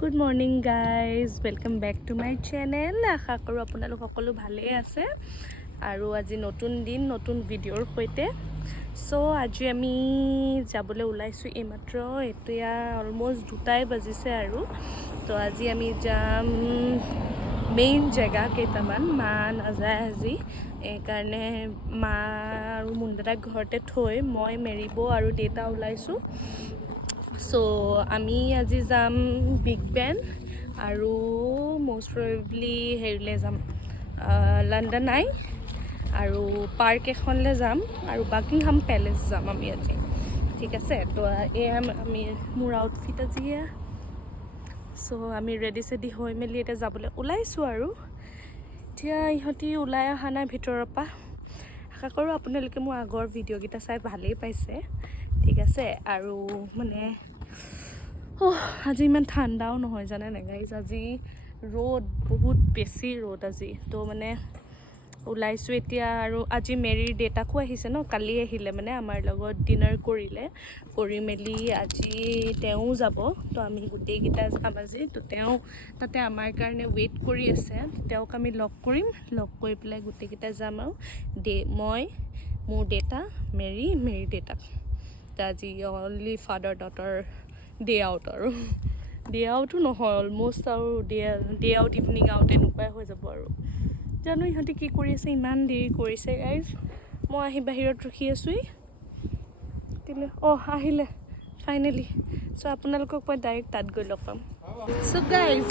Good morning guys, welcome back to my channel. আশা কৰো আপোনালোক সকলো ভালে আছে আৰু আজি নতুন দিন নতুন ভিডিওৰ সৈতে সো আজি আমি যাবলৈ ওলাইছো এইমাত্ৰ এতিয়া অলমোস্ট 2টাই বাজিছে আৰু তো আজি আমি যাম মেইন জায়গা কেইটামান মা নাযায় আজি এই কাৰণে মা আৰু মুণ্ডাটা ঘৰতে থৈ মই মেৰিব আৰু ডেটা ওলাইছো So, আমি আজি যাম বিগ বেন আৰু most probably হেৰিলে যাম Londoneye আৰু পাৰ্ক এখনলে যাম আৰু Buckingham Palace যাম আমি আজি ঠিক আছে তো আমি মোৰ আউটফিট আজি সো আমি ৰেডি সেডি হৈ মেলি এটা যাবলৈ ওলাইছো আৰু এতিয়া ইহঁতি ওলাই অহা নাই ভিতৰৰ পৰা আশা কৰো আপোনালোকে মোৰ আগৰ ভিডিও গিটা চাই ভালেই পাইছে ঠিক আছে আৰু মানে আজি ইমান ঠাণ্ডাও নহয় জানে না গাইজ আজি ৰ'দ বহুত বেছি ৰ'দ আজি তো মানে ওলাইছো এতিয়া আৰু আজি মেৰিৰ ডেটাকো আহিছে ন কালি আহিলে মানে আমাৰ লগত ডিনাৰ কৰিলে কৰি মেলি আজি তেও যাব তো আমি গুটেই গিটা যাম আজি তো তেও তাতে আমাৰ কাৰণে ওয়েট কৰি আছে তেওক আমি লক কৰিম লক কৰি পেলাই গুটেই গিটা যাম আৰু মই মোৰ ডেটা মেৰি ডেটা আজি only father daughter day out আৰু day out নহয় almost আৰু day out evening out এনেকুৱা হৈ যাব আৰু জানো ইহঁতে কি কৰি আছে ইমান দেৰি কৰিছে গাইজ মই আহি বাহিৰত ৰখি আছোই তিলে আহিলে ফাইনালি সো আপোনালোকক মই ডাইৰেক্ট তাত গৈ লগ পাম সো গাইজ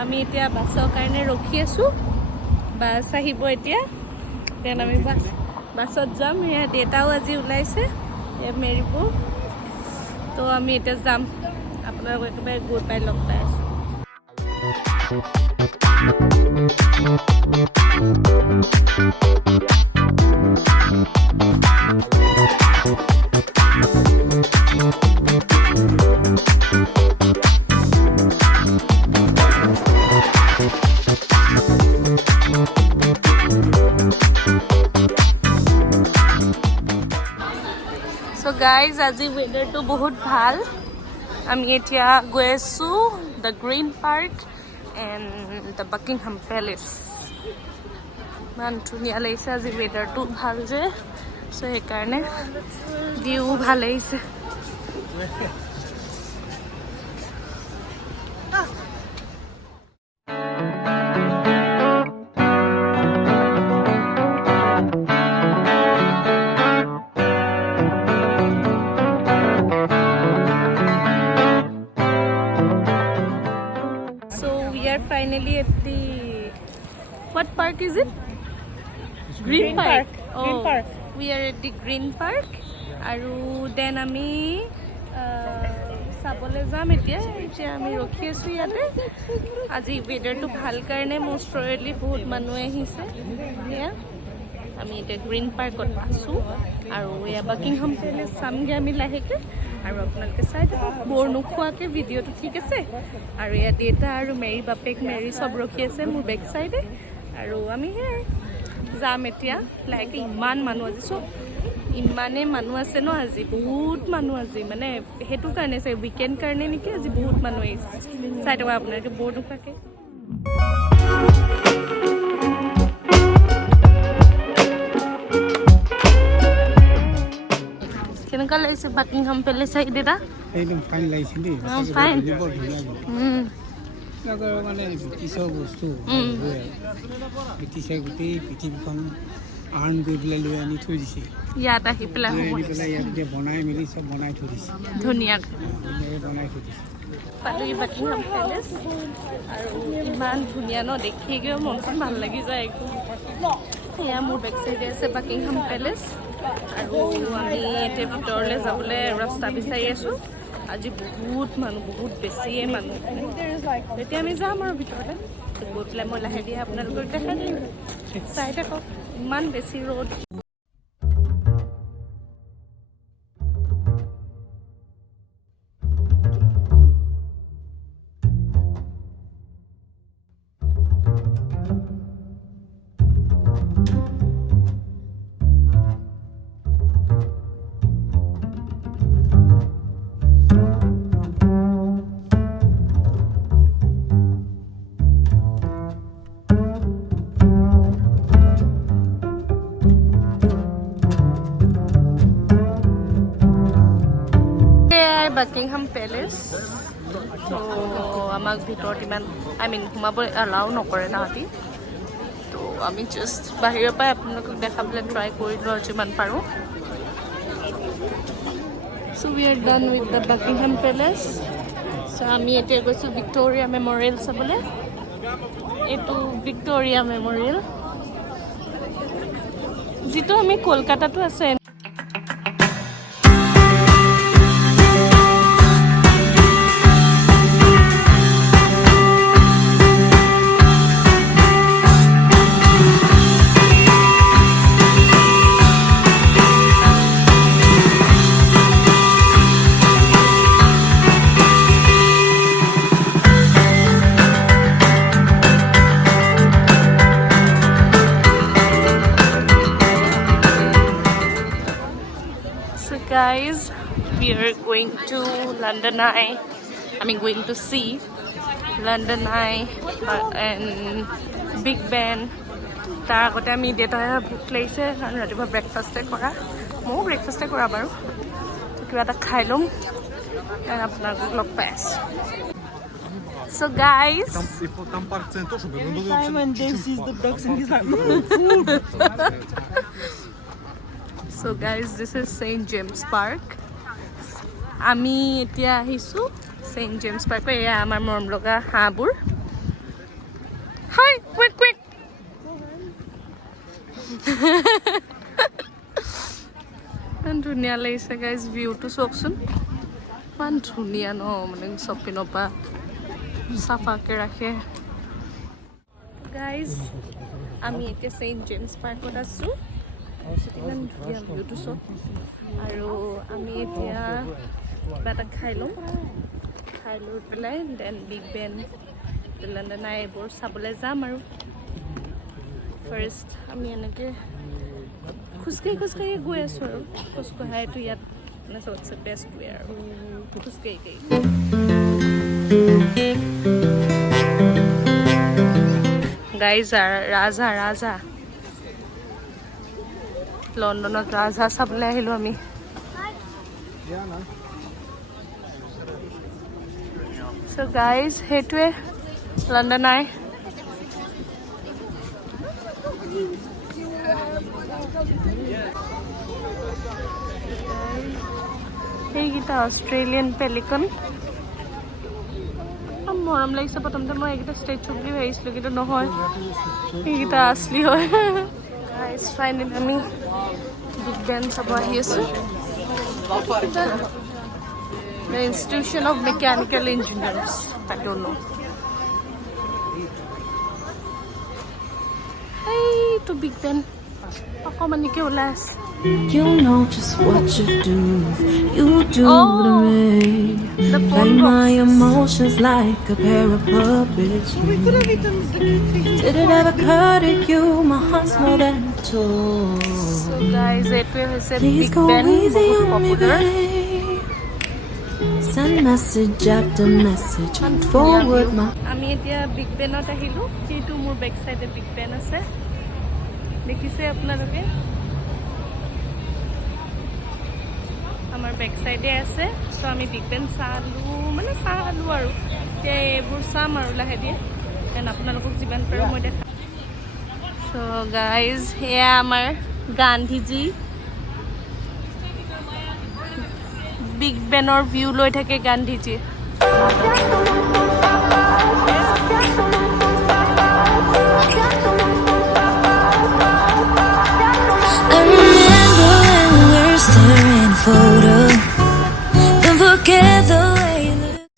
আমি এতিয়া বাছৰ কাৰণে ৰখি আছো বাছ আহিব এতিয়া দেন আমি বাছত যাম এয়া ডেটাও আজি ওলাইছে মেৰিব তো আমি এটা যাম আপোনালোকক একেবাৰে গৈ পাই লগ পাই আছো So guys, আজি weather to বহুত ভাল আমি এতিয়া গৈ আছো the green park and the Buckingham Palace মান ধুনীয়া লাগিছে আজি weather to ভাল যে so সেইকাৰণে ভিউ ভাল লাগিছে Finally at the what park is it? Green Park. Green Park. We are at the Green Park. Aru then ami sabole jam etia ami rokhi asu yate aji weather to bhal karne most probably bahut manu ahise ya ami eta Green Park ot asu aru ya Buckingham Palace samge ami laheke আৰু আপোনালোকে চাই থাকক বৰ নোখোৱাকে ভিডিওটো ঠিক আছে আৰু ইয়া ডেটা আৰু মেৰি বাপেক মেৰি সব ৰখি আছে মোৰ বেক সাইডে আৰু আমি যাম এতিয়া লাইক ইমান মানুহ আজি সব ইমানে মানুহ আছে ন আজি বহুত মানুহ আজি মানে হেতু কাৰণে আছে উইকেন্ড কাৰণে নেকি আজি বহুত মানুহ আহিছে চাই থাকক আপোনালোকে বৰ নোখোৱাকে কেনেকুৱা লাগিছে Buckingham Palace আহি ডেটা একদম ফাইন লাগিছে দেই ফাইন লগৰ মানে ব্ৰিটিছ বস্তু ব্ৰিটিছে গোটেই পৃথিৱীখন আৰ্ণ কৰি পেলাই লৈ আনি থৈ দিছে ইয়াত আহি পেলাই ইয়াত বনাই মেলি চব বনাই থৈ দিছে ধুনীয়াকৈ বনাই থৈ দিছে পাৰি Buckingham Palace আৰু ইমান ধুনীয়া ন দেখি গৈ মনটো ভাল লাগি যায় একদম এয়া মোৰ বেক চাইডে আছে Buckingham Palace আৰু আমি এতিয়া ভিতৰলৈ যাবলৈ ৰাস্তা বিচাৰি আছো আজি বহুত মানুহ বহুত বেছিয়ে মানুহ এতিয়া আমি যাম আৰু ভিতৰলৈ গৈ পেলাই মই লাহে দিয়ে আপোনালোকক দেখাই দিম চাই থাকক ইমান বেছি ৰ'দ আমাক ভিতৰত ইমান সোমাব এলাও নকৰে তাহাঁতি তো আমি জাষ্ট বাহিৰৰ পৰাই আপোনালোকক দেখাবলৈ ট্ৰাই কৰিলোঁ আৰু যিমান পাৰোঁ So we are done with the Buckingham Palace. So আমি এতিয়া গৈছোঁ ভিক্টোৰিয়া মেমৰিয়েল চাবলৈ এইটো ভিক্টোৰিয়া মেমৰিয়েল যিটো আমি কলকাতাতো আছে Guys, we are going to Londoneye. Going to see Londoneye and Big Ben. তাৰ আগতে আমি দেউতাই ভোক লাগিছে আৰু ৰাতিপুৱা ব্ৰেকফাষ্টে কৰা ময়ো ব্ৰেকফাষ্টে কৰা বাৰু কিবা এটা খাই ল'ম আৰু আপোনালোকক লগ পাই আছোঁ So guys, Там парк центр тоже был. Time when Dave sees the ducks and he's like, food. So guys, this is St. James Park. আমি এতিয়া আহিছোঁ St. James Park. এয়া আমাৰ মৰম লগা হাঁহবোৰ Hi, quick ইমান ধুনীয়া লাগিছে গাইজ ভিউটো চাওকচোন ইমান ধুনীয়া ন মানে চব পিনৰ পৰা চাফাকৈ ৰাখে গাইজ আমি এতিয়া St. James Parkত আছোঁ ইমান ধুনীয়া ভিউটো চব আৰু আমি এতিয়া কিবা এটা খাই ল'ম খাই লৈ পেলাই দেন বিগ বেন লণ্ডনাই এইবোৰ চাবলৈ যাম আৰু ফাৰ্ষ্ট আমি এনেকৈ খোজকাঢ়ি গৈ আছোঁ আৰু খোজকঢ়াইতো ইয়াত মানে চবতছে বেষ্ট ৱে আৰু খোজকাঢ়ি গাইজ ৰাজহাঁহ লণ্ডনত ৰাজহাঁহ চাবলৈ আহিলোঁ আমি So guys, সেইটোৱে লণ্ডনাই সেইকেইটা অষ্ট্ৰেলিয়ান পেলিকন মৰম লাগিছে প্ৰথমতে মই এইকেইটা ষ্টেচু বুলি ভাবিছিলোঁ কিন্তু নহয় সেইকেইটা আছলি হয় গাইজ ফাইনেলি আমি বিগ বেন চাব আহি আছোঁ The Institution of Mechanical Engineers. I don't know. Hey, to Big Ben. Ako manike ulas. You know just what you do. You do to me. The Play my emotions like a pair of puppets. Did it ever occur to you? My heart's more than a toy. So guys, it was a Please Big go Ben. easy on me, Popular. babe. Send message after message. Forward my. আমি এতিয়া big বেনত আহিলোঁ যিটো মোৰ back চাইডে big Ben আছে দেখিছে আপোনালোকে আমাৰ বেক চাইডে আছে তো আমি বিগ বেন চালোঁ আৰু এতিয়া এইবোৰ চাম আৰু লাহে দিয়ে এণ্ড আপোনালোকক যিমান পাৰোঁ মই দেখাম চ' গাইজ সেয়া আমাৰ গান্ধীজী বিগ বেনৰ ভিউ লৈ থাকে গান্ধীজী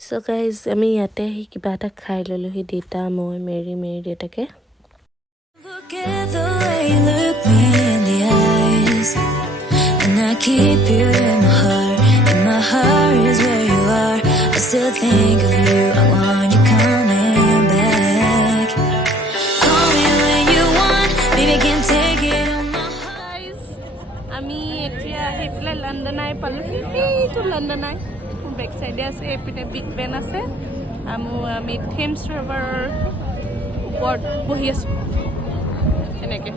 So guys, আমি ইয়াতে আহি কিবা এটা খাই ল'লোঁ সি দেউতা মই মেৰি দেউতাকে Look at the way you look me in the eyes, and I keep you in my heart. And my heart is where you are. I still think of you. I want you coming back. Call me when you want, baby, can take it on my heart. Guys, আমি এতিয়া আহি পেলাই লণ্ডনাই পালোঁ এইটো লণ্ডনাই মোৰ back চাইডে আছে এইপিনে বিগ বেন আছে আমি থেমছ ৰিভাৰৰ ওপৰত বহি আছোঁ এনেকৈ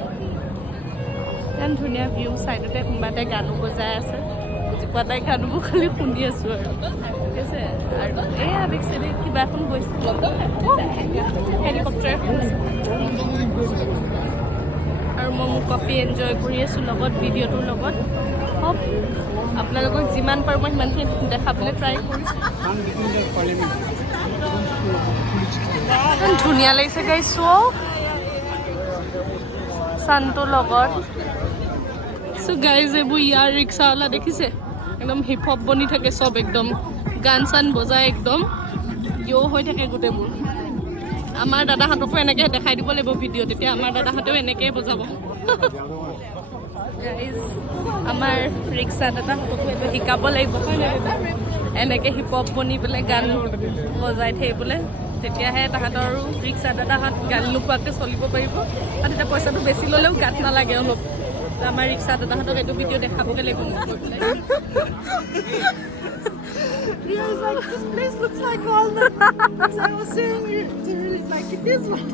ইমান ধুনীয়া ভিউ চাইডতে কোনোবা এটাই গানো বজাই আছে বুজি পোৱা নাই গানবোৰ খালি শুনি আছোঁ আৰু ঠিক আছে আৰু এয়া বেকসাইডে কিবা এখন গৈছে হেলিকপ্টাৰ এখন আছে আৰু মই মোৰ কফি এনজয় কৰি আছোঁ লগত ভিডিঅ'টোৰ লগত হওক আপোনালোকক যিমান পাৰোঁ মই সিমানখিনি দেখাবলৈ ট্ৰাই কৰিছোঁ ধুনীয়া লাগিছে গাইজ চোৱা চানটোৰ লগত চ' গাইজ এইবোৰ ইয়াৰ ৰিক্সাৱালা দেখিছে একদম হিপ হপ বনি থাকে চব একদম গান চান বজাই একদম ইয় হৈ থাকে গোটেইবোৰ আমাৰ দাদাহঁতকো এনেকৈ দেখাই দিব লাগিব ভিডিঅ' তেতিয়া আমাৰ দাদাহঁতেও এনেকৈয়ে বজাব গাইজ আমাৰ ৰিক্সা দাদাহঁতকো এইটো শিকাব লাগিব হয় নাই দাদা এনেকৈ হিপ হপ বনি পেলাই গান বজাই থাকিবলৈ তেতিয়াহে তাহাঁতৰো ৰিক্সা দাদাহঁত গান নোপোৱাকৈ চলিব পাৰিব আৰু তেতিয়া পইচাটো বেছি ল'লেও গাত নালাগে অলপ আমাৰ ৰিক্সা দাদাহঁতক এইটো ভিডিঅ' দেখাবগৈ লাগিব মোক গৈ পেলাই It's like, this place looks like all the things I was saying. Like this one.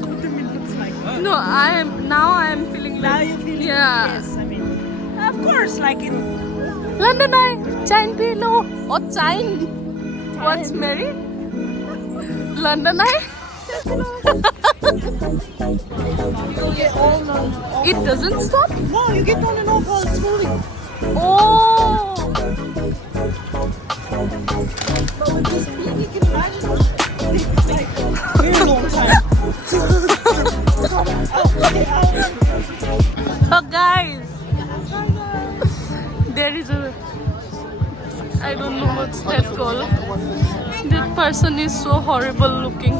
What do you mean looks like? No, I am feeling Now like you feel it? yeah. Yes, I mean, of course, like in Londoneye, Chine Pilo, or Chine. What's Mary? Londoneye? you get on and off. It doesn't stop? No, you get on and off while it's moving. Oh! But with this speed, you can imagine it takes like a very long time. So guys, there is a, I don't know what's that called. That person is so horrible looking.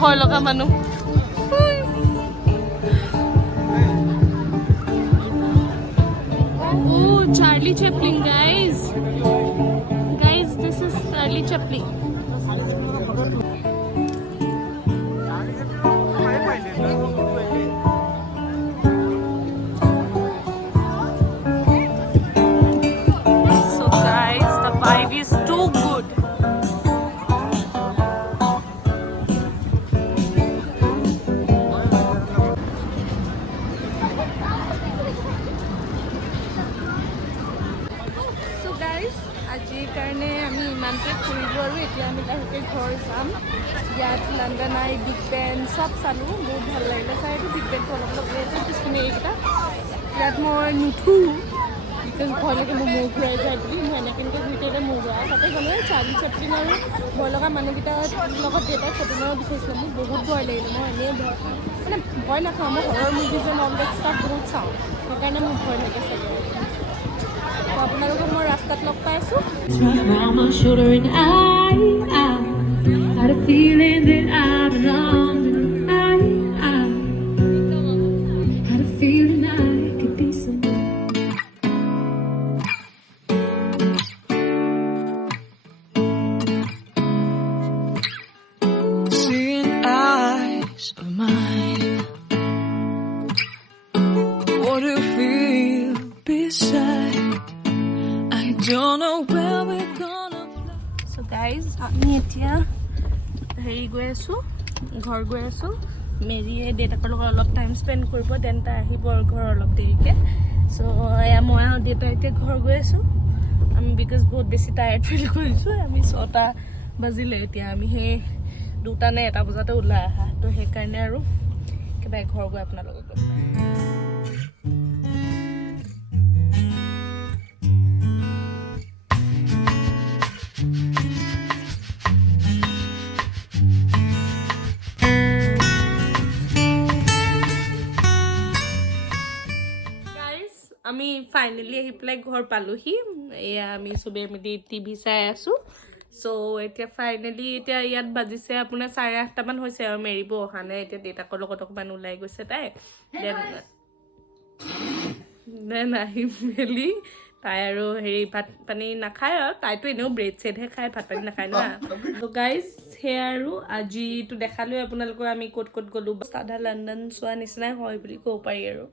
Bhoy laga manu. Oh, Charlie Chaplin, guys. Guys, this is Charlie Chaplin. So guys, the vibe is too good. So guys, আজিৰ কাৰণে আমি ইমানতে ফুৰিলোঁ আৰু এতিয়া আমি লাহেকৈ ঘৰ যাম ইয়াত লণ্ডনাই বিগ বেন চব চালোঁ বহুত ভাল লাগিলে চাই এইটো বিগ বেনটো অলপ অলপ লৈছোঁ পিছপিনে এইকেইটা ইয়াত মই নুঠোঁ বিকজ ভয় লাগে মোৰ মূৰ ঘূৰাই যায় বুলি মই এনেকৈ ঘূৰি থাকিলে মূৰ ঘূৰাই তাতে গ'লে চাৰ্লি চেপলিন আৰু ভয় লগা মানুহকেইটাৰ লগত দেউতাই ফটো মাৰিব বিচাৰিছিলে মোক বহুত ভয় লাগিলে মই এনেই মানে ভয় নাখাওঁ মই হৰৰ মুভি যে নন বেড ষ্টাফ বহুত চাওঁ সেইকাৰণে মোৰ ভয় লাগে চাগে আপোনালোকক মই ৰাস্তাত লগ পাই আছোঁ Around my shoulder and I had a feeling that I belonged. I had a feeling I could be someone. Seeing eyes of mine, what do you feel beside? I don't know where we're gonna fly. So guys, আমি এতিয়া হেৰি গৈ আছোঁ ঘৰ গৈ আছোঁ মেৰিয়ে দেউতাকৰ লগত অলপ টাইম স্পেণ্ড কৰিব দেন তাই আহিব ঘৰ অলপ দেৰিকৈ চ' এয়া মই আৰু দেউতা এতিয়া ঘৰ গৈ আছোঁ আমি বিকজ বহুত বেছি টায়াৰ্ড ফিল কৰিছোঁ আমি 6টা বাজিলে এতিয়া আমি সেই 2টা নে 1টা বজাতে ওলাই আহা তো সেইকাৰণে আৰু একেবাৰে ঘৰ গৈ আপোনালোকক লগ পাম আমি ফাইনেলি আহি পেলাই ঘৰ পালোহি এয়া আমি চবেই মিলি টিভি চাই আছোঁ চ' এতিয়া ফাইনেলি এতিয়া ইয়াত বাজিছে আপোনাৰ 8:30 মান হৈছে আৰু মেৰিব অহা নাই এতিয়া দেউতাকৰ লগত অকণমান ওলাই গৈছে তাই দেন আহি মেলি তাই আৰু হেৰি ভাত পানী নাখায় আৰু তাইতো এনেও ব্ৰেড চেডহে খায় ভাত পানী নাখায় ন গাইজ সেয়া আৰু আজিতো দেখালোৱে আপোনালোকক আমি ক'ত ক'ত গ'লোঁ সাধা লণ্ডন চোৱা নিচিনাই হয় বুলি ক'ব পাৰি আৰু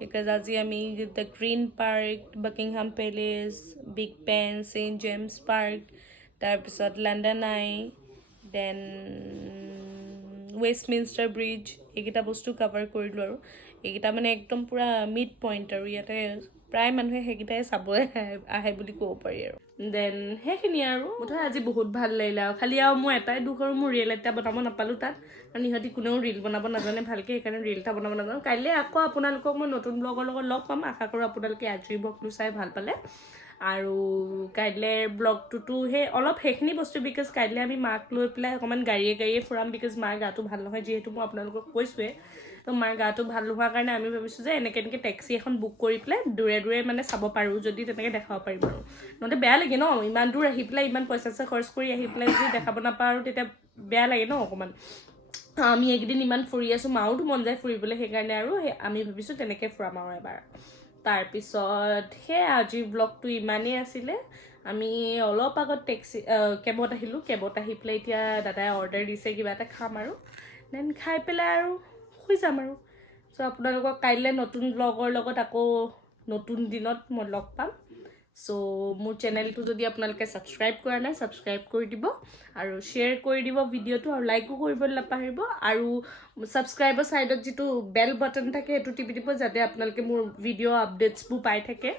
because আজি আমি the Green Park, Buckingham Palace, Big Ben, St. James Park, তাৰপিছত Londoneye, then Westminster Bridge এইকেইটা বস্তু কভাৰ কৰিলোঁ আৰু এইকেইটা মানে একদম পুৰা মিড পইণ্ট আৰু ইয়াতে প্ৰায় মানুহে সেইকেইটাই চাবলৈ আহে বুলি ক'ব পাৰি আৰু দেন সেইখিনি আৰু মুঠতে আজি বহুত ভাল লাগিলে আৰু খালি আৰু মোৰ এটাই দুখ আৰু মোৰ ৰিল এটা বনাব নাপালোঁ তাত কাৰণ ইহঁতি কোনেও ৰিল বনাব নাজানে ভালকৈ সেইকাৰণে ৰিল এটা বনাব নাজানো কাইলৈ আকৌ আপোনালোকক মই নতুন ব্লগৰ লগত লগ পাম আশা কৰোঁ আপোনালোকে আজিৰ ব্লগটো চাই ভাল পালে আৰু কাইলৈ ব্লগটোতো অলপ সেইখিনি বস্তু বিকজ কাইলৈ আমি মাক লৈ পেলাই অকণমান গাড়ীয়ে ফুৰাম বিকজ মাৰ গাটো ভাল নহয় যিহেতু মই আপোনালোকক কৈছোঁৱে তো মাৰ গাটো ভাল নোহোৱাৰ কাৰণে আমি ভাবিছোঁ যে এনেকৈ টেক্সি এখন বুক কৰি পেলাই দূৰে মানে চাব পাৰোঁ যদি তেনেকৈ দেখাব পাৰিম আৰু নহ'লে বেয়া লাগে ন ইমান দূৰ আহি পেলাই ইমান পইচা খৰচ কৰি আহি পেলাই যদি দেখাব নাপাওঁ আৰু তেতিয়া বেয়া লাগে ন অকণমান আমি এইকেইদিন ইমান ফুৰি আছোঁ মাওতো মন যায় ফুৰিবলৈ সেইকাৰণে আৰু আমি ভাবিছোঁ তেনেকৈ ফুৰাম আৰু এবাৰ তাৰপিছত আজিৰ ব্লগটো ইমানেই আছিলে আমি অলপ আগত কেবত আহিলোঁ কেবত আহি পেলাই এতিয়া দাদাই অৰ্ডাৰ দিছে কিবা এটা খাম আৰু দেন খাই পেলাই আৰু শুই যাম আৰু চ' আপোনালোকক কাইলৈ নতুন ব্লগৰ লগত আকৌ নতুন দিনত মই লগ পাম চ' মোৰ চেনেলটো যদি আপোনালোকে ছাবস্ক্ৰাইব কৰা নাই ছাবস্ক্ৰাইব কৰি দিব আৰু শ্বেয়াৰ কৰি দিব ভিডিঅ'টো আৰু লাইকো কৰিবলৈ নাপাহৰিব আৰু ছাবস্ক্ৰাইবৰ ছাইডত যিটো বেল বাটন থাকে সেইটো টিপি দিব যাতে আপোনালোকে মোৰ ভিডিঅ' আপডেটছবোৰ পাই থাকে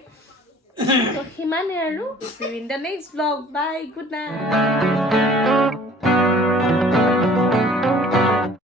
তো সিমানেই আৰু see you in the next vlog bye good night